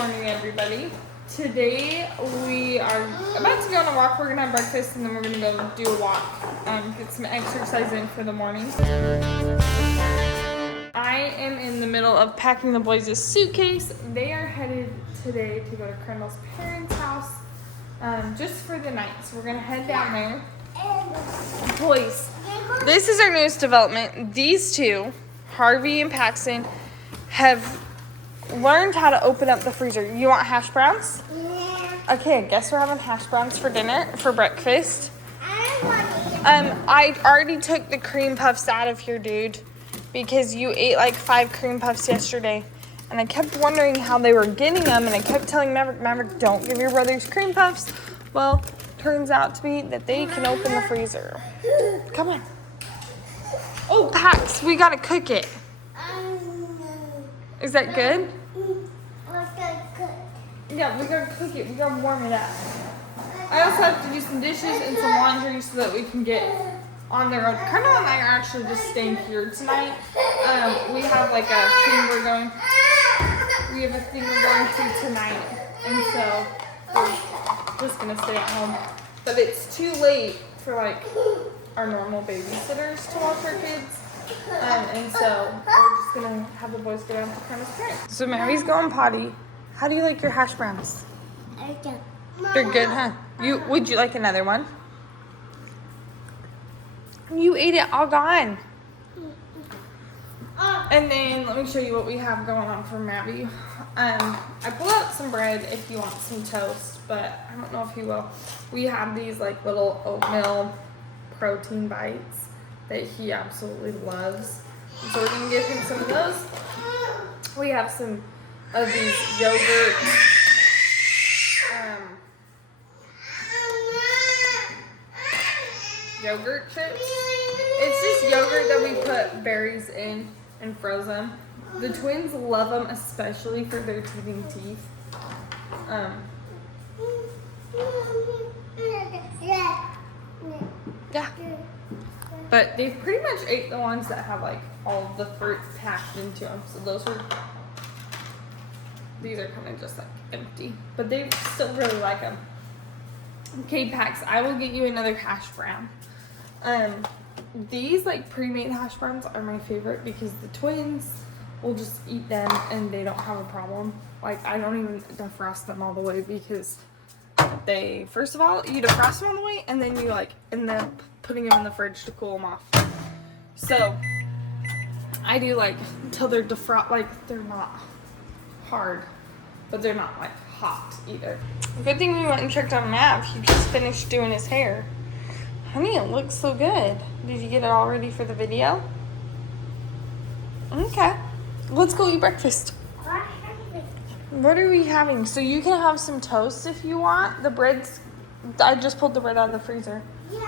morning, everybody. Today we are about to go on a walk. We're gonna have breakfast and then we're gonna go do a walk, get some exercise in for the morning. I am in the middle of packing the boys' suitcase. They are headed today to go to Crandall's parents' house just for the night. So we're gonna head down there. Boys, this is our newest development. These two, Harvey and Paxton, have learned how to open up the freezer. You want hash browns? Yeah. Okay, I guess we're having hash browns for breakfast. I already took the cream puffs out of here, dude, because you ate like 5 cream puffs yesterday. And I kept wondering how they were getting them, and I kept telling Maverick, don't give your brothers cream puffs. Well, turns out to be that they can open the freezer. Come on. Oh, Pax, we gotta cook it. Is that good? Yeah, we gotta cook it. We gotta warm it up. I also have to do some dishes and some laundry so that we can get on the road. Colonel and I are actually just staying here tonight. We have like a thing we're going. We have a thing we're going to tonight, and so we're just gonna stay at home. But it's too late for like our normal babysitters to watch our kids. And so we're just gonna have the boys go down to Colonel's parents. So Mary's going potty. How do you like your hash browns? They're good, huh? Would you like another one? You ate it all gone. And then let me show you what we have going on for Maddie. I pulled out some bread if you want some toast, but I don't know if he will. We have these like little oatmeal protein bites that he absolutely loves. So we're gonna give him some of those. We have some of these yogurt yogurt chips. It's just yogurt that we put berries in and froze them. The twins love them, especially for their teething teeth. Yeah. But they've pretty much ate the ones that have like all of the fruit packed into them. So these are kind of just like empty, but they still really like them. Okay, Pax, I will get you another hash brown. These like pre-made hash browns are my favorite because the twins will just eat them and they don't have a problem. Like I don't even defrost them all the way because they, first of all, you defrost them all the way and then you like end up putting them in the fridge to cool them off. So I do like until they're like they're not hard, but they're not like hot either. Good thing we went and checked on Mav. He just finished doing his hair. Honey, it looks so good. Did you get it all ready for the video? Okay. Let's go eat breakfast. What are we having? So you can have some toast if you want. The bread's, I just pulled the bread out of the freezer. Yeah,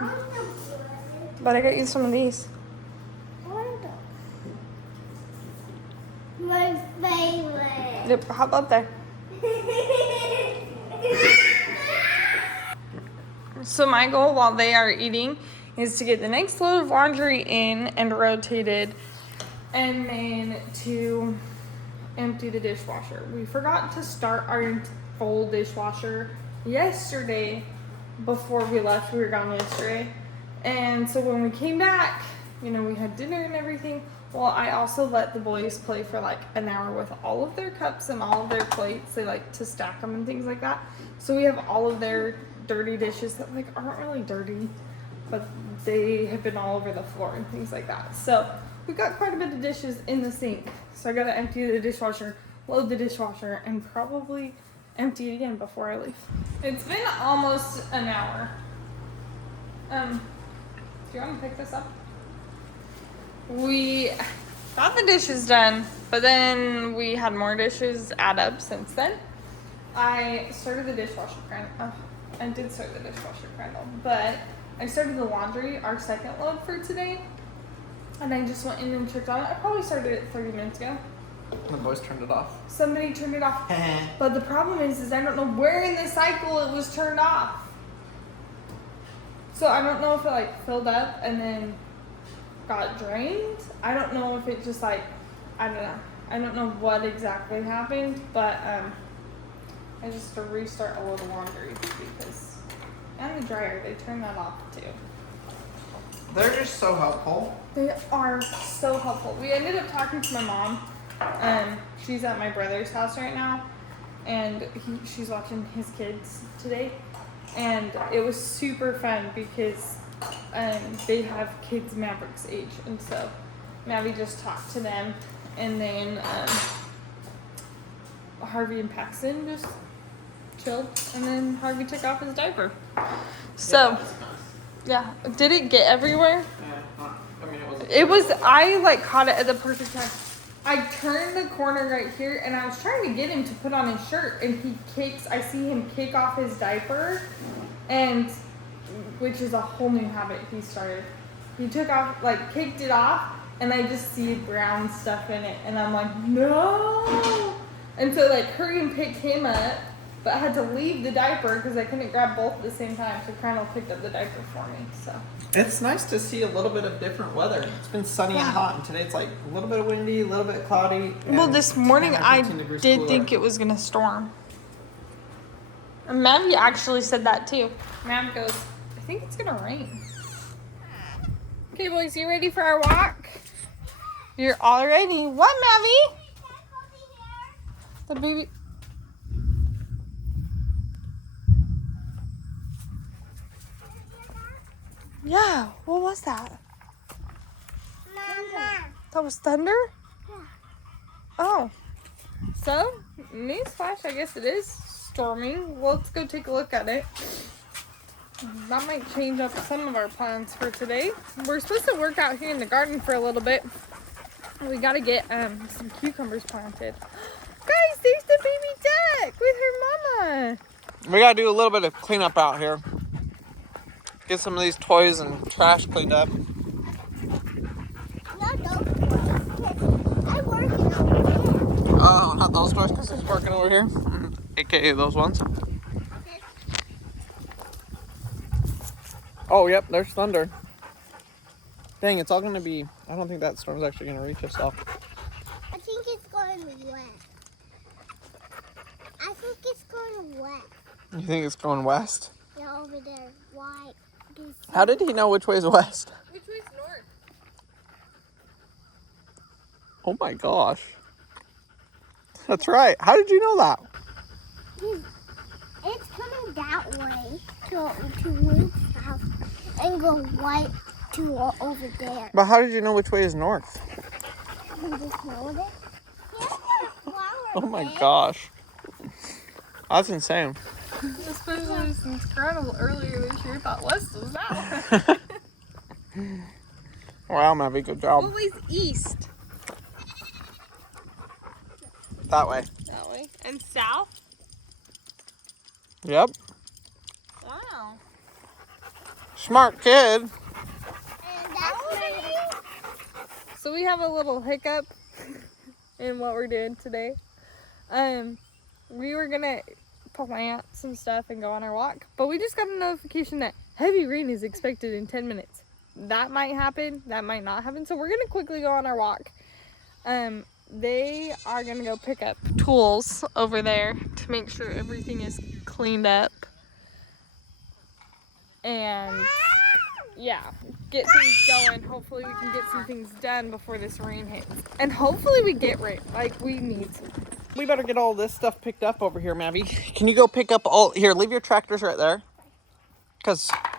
I want the bread. But I got you some of these. My favorite. Yep, hop up there. So my goal while they are eating is to get the next load of laundry in and rotated, and then to empty the dishwasher. We forgot to start our full dishwasher yesterday before we left. We were gone yesterday. And so when we came back, you know, we had dinner and everything. Well, I also let the boys play for like an hour with all of their cups and all of their plates. They like to stack them and things like that. So we have all of their dirty dishes that like aren't really dirty, but they have been all over the floor and things like that. So we got quite a bit of dishes in the sink. So I gotta empty the dishwasher, load the dishwasher, and probably empty it again before I leave. It's been almost an hour. Do you want to pick this up? We got the dishes done, but then we had more dishes add up since then. I started the dishwasher I did start the dishwasher Crandall, but I started the laundry, our second load for today, and I just went in and checked on it. I probably started it 30 minutes ago. The boys turned it off. Somebody turned it off. But the problem is I don't know where in the cycle it was turned off. So I don't know if it like filled up and then got drained. I don't know if it just like, I don't know. I don't know what exactly happened, but I just had to restart a little laundry because, and the dryer, they turned that off too. They're just so helpful. They are so helpful. We ended up talking to my mom. She's at my brother's house right now, and she's watching his kids today. And it was super fun because they have kids Maverick's age, and so Maddie just talked to them, and then Harvey and Paxton just chilled, and then Harvey took off his diaper. So, yeah, did it get everywhere? Yeah, I mean, I like caught it at the perfect time. I turned the corner right here and I was trying to get him to put on his shirt, and I see him kick off his diaper, and which is a whole new habit he started. He kicked it off, and I just see brown stuff in it, and I'm like, no! And so hurry and pick him up, but I had to leave the diaper because I couldn't grab both at the same time, so Crandall picked up the diaper for me, so. it's nice to see a little bit of different weather. It's been sunny and hot, and today it's like a little bit windy, a little bit cloudy. Well, this morning I 15 degrees did cooler. think it was gonna storm. And Mav actually said that too. Mav goes, I think it's gonna rain. Okay, boys, you ready for our walk? You're all ready. What, Mavi? The baby. Yeah, what was that? Mama. That was thunder? Yeah. Oh. So, newsflash, I guess it is storming. Well, let's go take a look at it. That might change up some of our plans for today. We're supposed to work out here in the garden for a little bit. We gotta get some cucumbers planted. Guys, there's the baby duck with her mama. We gotta do a little bit of cleanup out here. Get some of these toys and trash cleaned up. No, don't work. I'm working over there. Oh, not those toys, because it's working over here. AKA those ones. Oh, yep, there's thunder. Dang, it's all gonna be. I don't think that storm's actually gonna reach us all. I think it's going west. I think it's going west. You think it's going west? Yeah, over there. Why? How did he know which way is west? Which way's north? Oh my gosh. That's right. How did you know that? It's coming that way to Luke's house and go right to over there. But how did you know which way is north? You just know it. Here's the flower Oh my bed. gosh. That's insane. Especially since Crandall earlier this year thought west was that way. Wow, Mavi, good job. What way's east? That way. That way. And south? Yep. Wow. And Smart kid. that's where So we have a little hiccup in what we're doing today. We were gonna plant some stuff and go on our walk, but we just got a notification that heavy rain is expected in 10 minutes. That might happen, that might not happen, so we're gonna quickly go on our walk. They are gonna go pick up tools over there to make sure everything is cleaned up. And yeah, get things going. Hopefully we can get some things done before this rain hits. And hopefully we get rain, like we need some. We better get all this stuff picked up over here, Mavi. Can you go pick up all... Here, leave your tractors right there.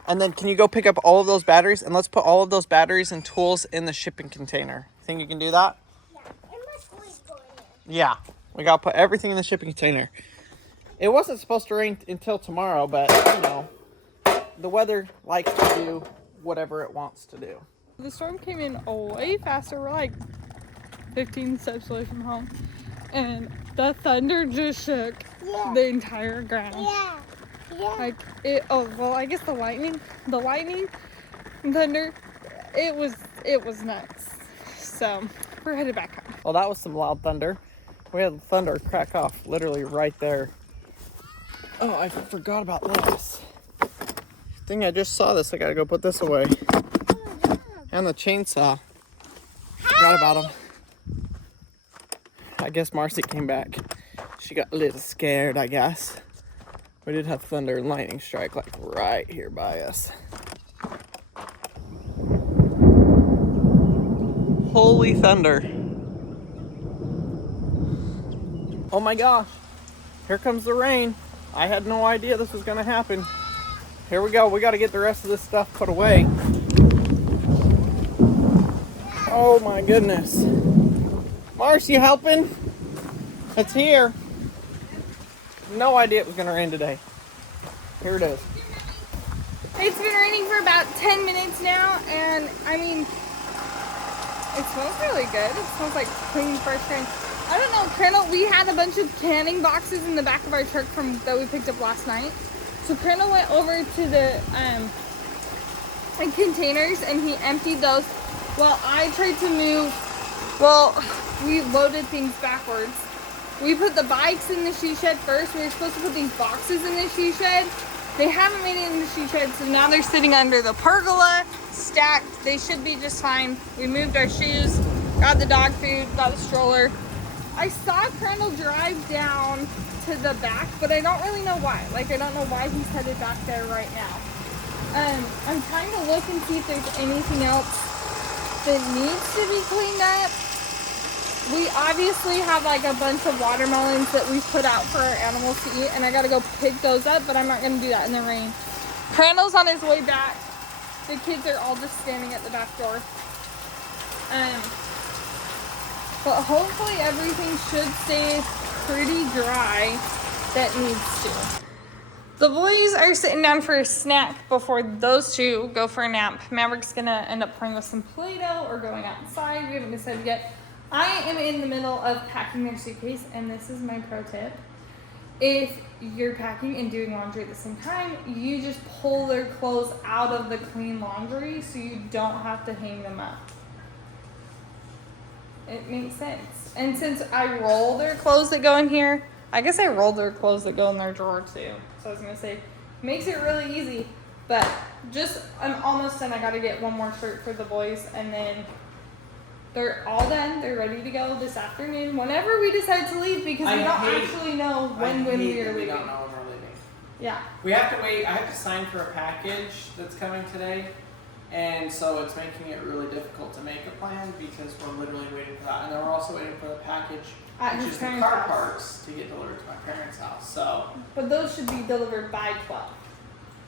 And then can you go pick up all of those batteries? And let's put all of those batteries and tools in the shipping container. Think you can do that? yeah, and my toys going in. Yeah. We gotta put everything in the shipping container. It wasn't supposed to rain until tomorrow, but, you know, the weather likes to do whatever it wants to do. The storm came in way faster. We're like 15 steps away from home. And the thunder just shook Yeah. the entire ground. Yeah. Yeah. I guess the lightning and thunder, it was nuts. So we're headed back home. Well, that was some loud thunder. We had thunder crack off literally right there. Oh, I forgot about this. Thing I just saw this. I gotta go put this away. And the chainsaw. Forgot about them. I guess Marcy came back. She got a little scared, I guess. We did have thunder and lightning strike like right here by us. Holy thunder. Oh my gosh. Here comes the rain. I had no idea this was gonna happen. Here we go. We gotta get the rest of this stuff put away. Oh my goodness. Marcy, you helping? It's here. No idea it was gonna rain today. Here it is. It's been raining for about 10 minutes now, and I mean, it smells really good. It smells like clean, fresh rain. I don't know, Crandall, we had a bunch of canning boxes in the back of our truck that we picked up last night. So Crandall went over to the containers and he emptied those while I tried to move. Well, we loaded things backwards. We put the bikes in the she shed first. We were supposed to put these boxes in the she shed. They haven't made it in the she shed, so now they're sitting under the pergola, stacked. They should be just fine. We moved our shoes, got the dog food, got the stroller. I saw Crandall drive down to the back, but I don't really know why. Like, I don't know why he's headed back there right now. I'm trying to look and see if there's anything else that needs to be cleaned up. We obviously have like a bunch of watermelons that we've put out for our animals to eat, and I gotta go pick those up, but I'm not gonna do that in the rain. Crandall's on his way back. The kids are all just standing at the back door. But hopefully everything should stay pretty dry that needs to. The boys are sitting down for a snack before those two go for a nap. Maverick's gonna end up playing with some Play-Doh or going outside. We haven't decided yet. I am in the middle of packing their suitcase, and this is my pro tip. If you're packing and doing laundry at the same time, you just pull their clothes out of the clean laundry so you don't have to hang them up. It makes sense. And since I roll their clothes that go in here, I guess I roll their clothes that go in their drawer too. So I was gonna say, makes it really easy. But I'm almost done. I gotta get one more shirt for the boys, and then they're all done. They're ready to go this afternoon, whenever we decide to leave, because we don't actually know when we are leaving. We don't know when we're leaving. Yeah. We have to wait. I have to sign for a package that's coming today. And so it's making it really difficult to make a plan because we're literally waiting for that. And then we're also waiting for the package, which is the car parts, to get delivered to my parents' house. So, but those should be delivered by 12.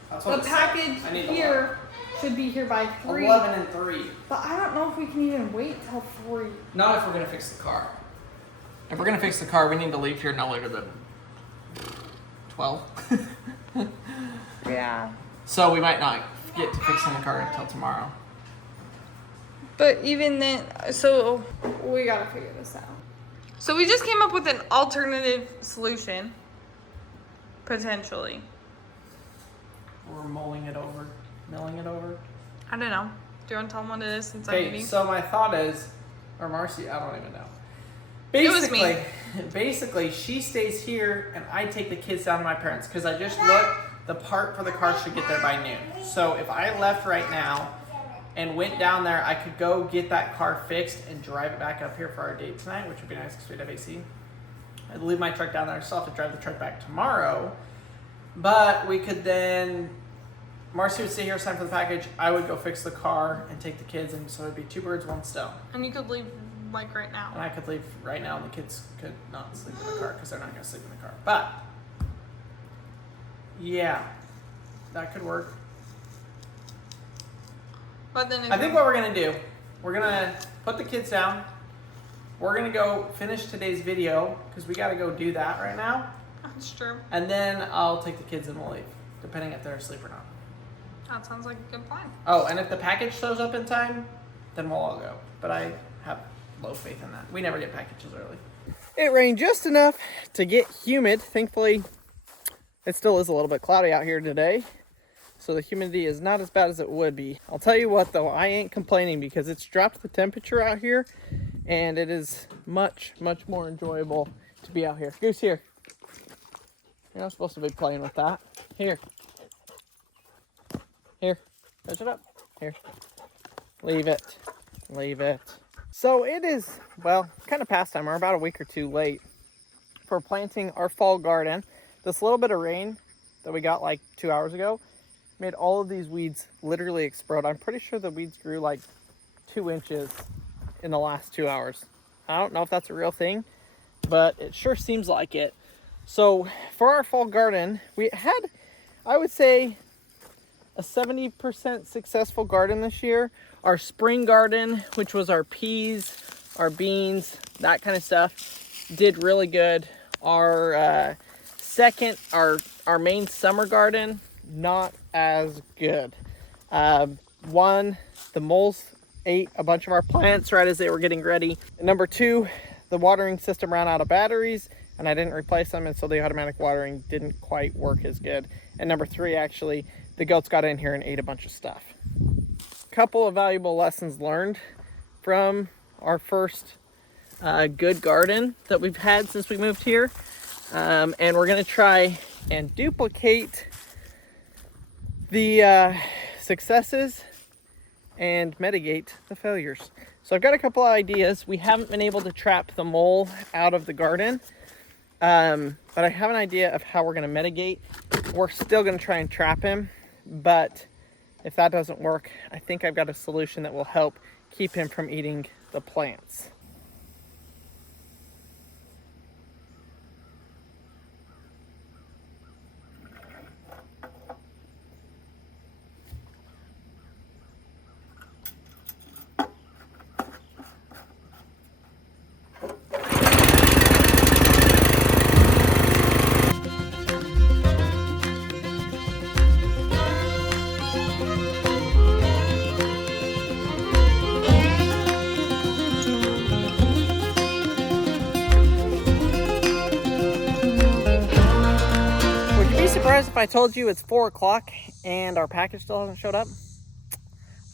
That's what the package here should be here by 3. 11 and 3. But I don't know if we can even wait till 3. Not if we're going to fix the car. If we're going to fix the car, we need to leave here no later than 12. Yeah. So we might not get to fixing the car until tomorrow. But even then, so we gotta figure this out. So we just came up with an alternative solution, potentially. We're milling it over. I don't know. Do you want to tell them what it is since I'm Okay, eating? so my thought is, or Marcy, I don't even know. It was me. Basically, she stays here and I take the kids down to my parents because I just looked. The part for the car should get there by noon. So if I left right now and went down there, I could go get that car fixed and drive it back up here for our date tonight, which would be nice because we'd have AC. I'd leave my truck down there. I still have to drive the truck back tomorrow. But we could then, Marcy would stay here, sign for the package. I would go fix the car and take the kids, and so it'd be 2 birds, 1 stone. And you could leave like right now. And I could leave right now, and the kids could not sleep in the car because they're not going to sleep in the car. But yeah, that could work. But then I think what we're going to do, we're going to put the kids down. We're going to go finish today's video because we got to go do that right now. That's true. And then I'll take the kids and we'll leave, depending if they're asleep or not. That sounds like a good plan. Oh, and if the package shows up in time, then we'll all go. But I have low faith in that. We never get packages early. It rained just enough to get humid. Thankfully, it still is a little bit cloudy out here today, so the humidity is not as bad as it would be. I'll tell you what though, I ain't complaining because it's dropped the temperature out here and it is much, much more enjoyable to be out here. Goose, here. You're not supposed to be playing with that. Here. Here. Touch it up. Here. Leave it. Leave it. So it is, well, kind of past time. We're about a week or two late for planting our fall garden. This little bit of rain that we got like 2 hours ago made all of these weeds literally explode. I'm pretty sure the weeds grew like 2 inches in the last 2 hours. I don't know if that's a real thing, but it sure seems like it. So for our fall garden, we had, I would say, a 70% successful garden this year. Our spring garden, which was our peas, our beans, that kind of stuff, did really good. Our our main summer garden, not as good. One, the moles ate a bunch of our plants right as they were getting ready. And number two, the watering system ran out of batteries and I didn't replace them, and so the automatic watering didn't quite work as good. And number three, actually, the goats got in here and ate a bunch of stuff. Couple of valuable lessons learned from our first good garden that we've had since we moved here. And we're gonna try and duplicate the successes and mitigate the failures. So I've got a couple of ideas. We haven't been able to trap the mole out of the garden, but I have an idea of how we're gonna mitigate. We're still gonna try and trap him, but if that doesn't work, I think I've got a solution that will help keep him from eating the plants. Surprised if I told you it's 4 o'clock and our package still hasn't showed up?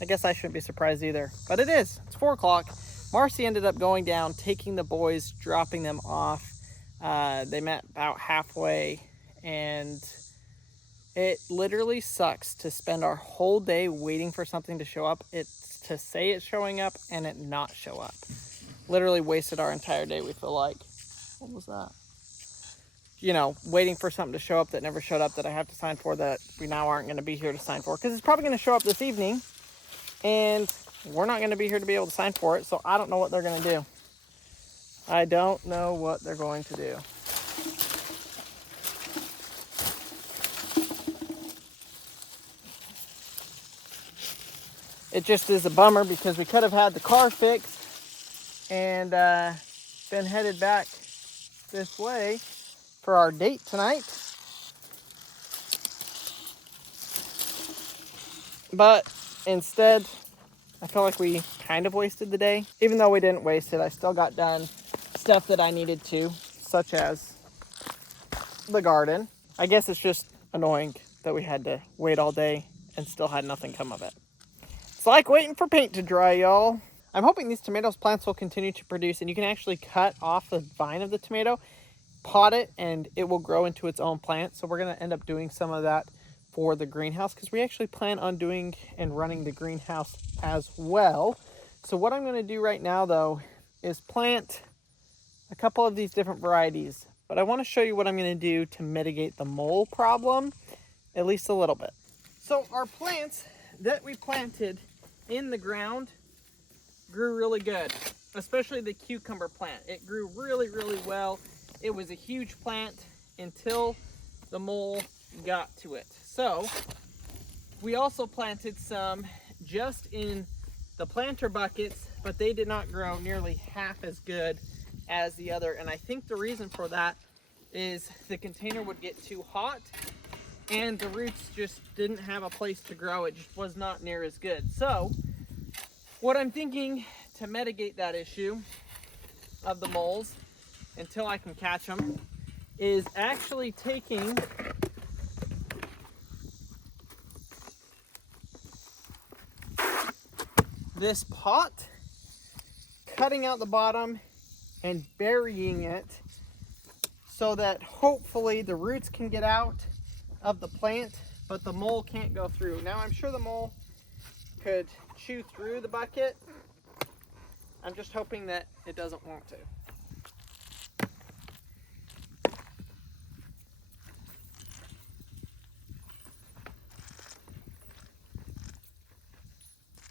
I guess I shouldn't be surprised either, but it is. It's 4 o'clock. Marcy ended up going down, taking the boys, dropping them off. They met about halfway, and it literally sucks to spend our whole day waiting for something to show up. It's to say it's showing up and it not show up. Literally wasted our entire day, we feel like. What was that? You know, waiting for something to show up that never showed up, that I have to sign for, that we now aren't going to be here to sign for, because it's probably going to show up this evening and we're not going to be here to be able to sign for it. So I don't know what they're going to do. I don't know what they're going to do. It just is a bummer because we could have had the car fixed and been headed back this way for our date tonight. But instead, I feel like we kind of wasted the day. Even though we didn't waste it, I still got done stuff that I needed to, such as the garden. I guess it's just annoying that we had to wait all day and still had nothing come of it. It's like waiting for paint to dry, y'all. I'm hoping these tomatoes plants will continue to produce, and you can actually cut off the vine of the tomato, pot it, and it will grow into its own plant. So we're going to end up doing some of that for the greenhouse, because we actually plan on doing and running the greenhouse as well. So what I'm going to do right now, though, is plant a couple of these different varieties, but I want to show you what I'm going to do to mitigate the mole problem, at least a little bit. So our plants that we planted in the ground grew really good, especially the cucumber plant. It grew really, really well. It was a huge plant until the mole got to it. So we also planted some just in the planter buckets, but they did not grow nearly half as good as the other. And I think the reason for that is the container would get too hot and the roots just didn't have a place to grow. It just was not near as good. So what I'm thinking to mitigate that issue of the moles until I can catch them is actually taking this pot, cutting out the bottom and burying it so that hopefully the roots can get out of the plant, but the mole can't go through. Now I'm sure the mole could chew through the bucket, I'm just hoping that it doesn't want to.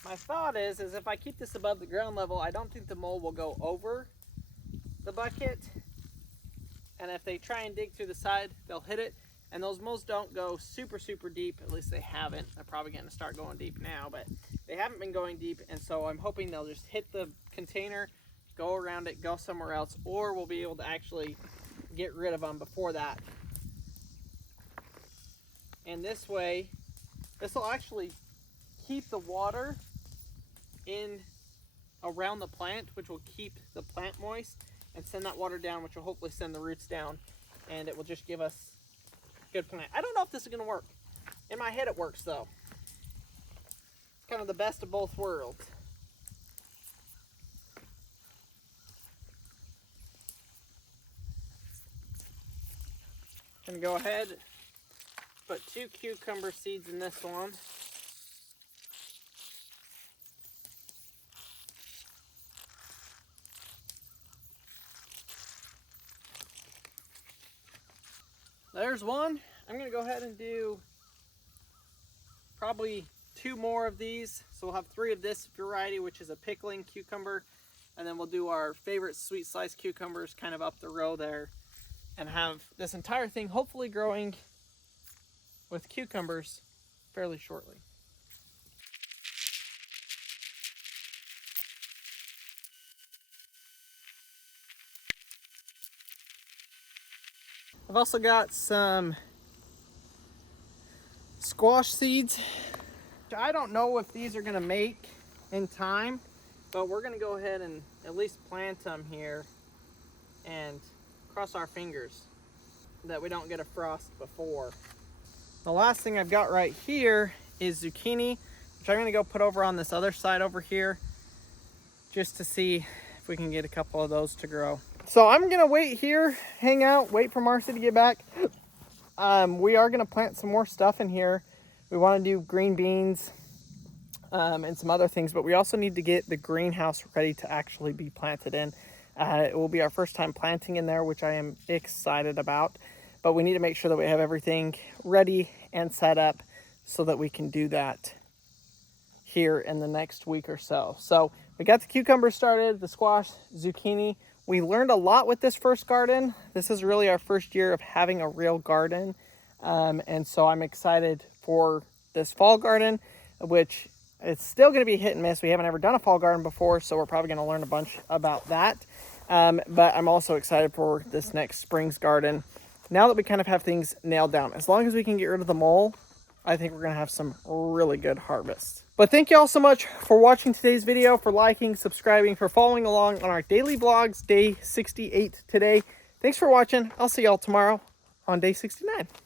My thought is if I keep this above the ground level, I don't think the mole will go over the bucket. And if they try and dig through the side, they'll hit it. And those moles don't go super, super deep. At least they haven't. They're probably going to start going deep now, but they haven't been going deep. And so I'm hoping they'll just hit the container, go around it, go somewhere else, or we'll be able to actually get rid of them before that. And this way, this will actually keep the water in around the plant, which will keep the plant moist and send that water down, which will hopefully send the roots down, and it will just give us good plant. I don't know if this is going to work. In my head it works though. It's kind of the best of both worlds. I'm going to go ahead, put 2 cucumber seeds in this one. There's one. I'm going to go ahead and do probably 2 more of these. So we'll have 3 of this variety, which is a pickling cucumber. And then we'll do our favorite sweet sliced cucumbers kind of up the row there. And have this entire thing hopefully growing with cucumbers fairly shortly. I've also got some squash seeds. I don't know if these are gonna make in time, but we're gonna go ahead and at least plant them here and cross our fingers that we don't get a frost before. The last thing I've got right here is zucchini, which I'm gonna go put over on this other side over here just to see if we can get a couple of those to grow. So I'm gonna wait here, hang out, wait for Marcy to get back. We are gonna plant some more stuff in here. We wanna do green beans and some other things, but we also need to get the greenhouse ready to actually be planted in. It will be our first time planting in there, which I am excited about, but we need to make sure that we have everything ready and set up so that we can do that here in the next week or so. So we got the cucumber started, the squash, zucchini. We learned a lot with this first garden. This is really our first year of having a real garden. And so I'm excited for this fall garden, which it's still going to be hit and miss. We haven't ever done a fall garden before, so we're probably going to learn a bunch about that. But I'm also excited for this next spring's garden. Now that we kind of have things nailed down, as long as we can get rid of the mole, I think we're going to have some really good harvests. But thank you all so much for watching today's video, for liking, subscribing, for following along on our daily vlogs, day 68 today. Thanks for watching. I'll see y'all tomorrow on day 69.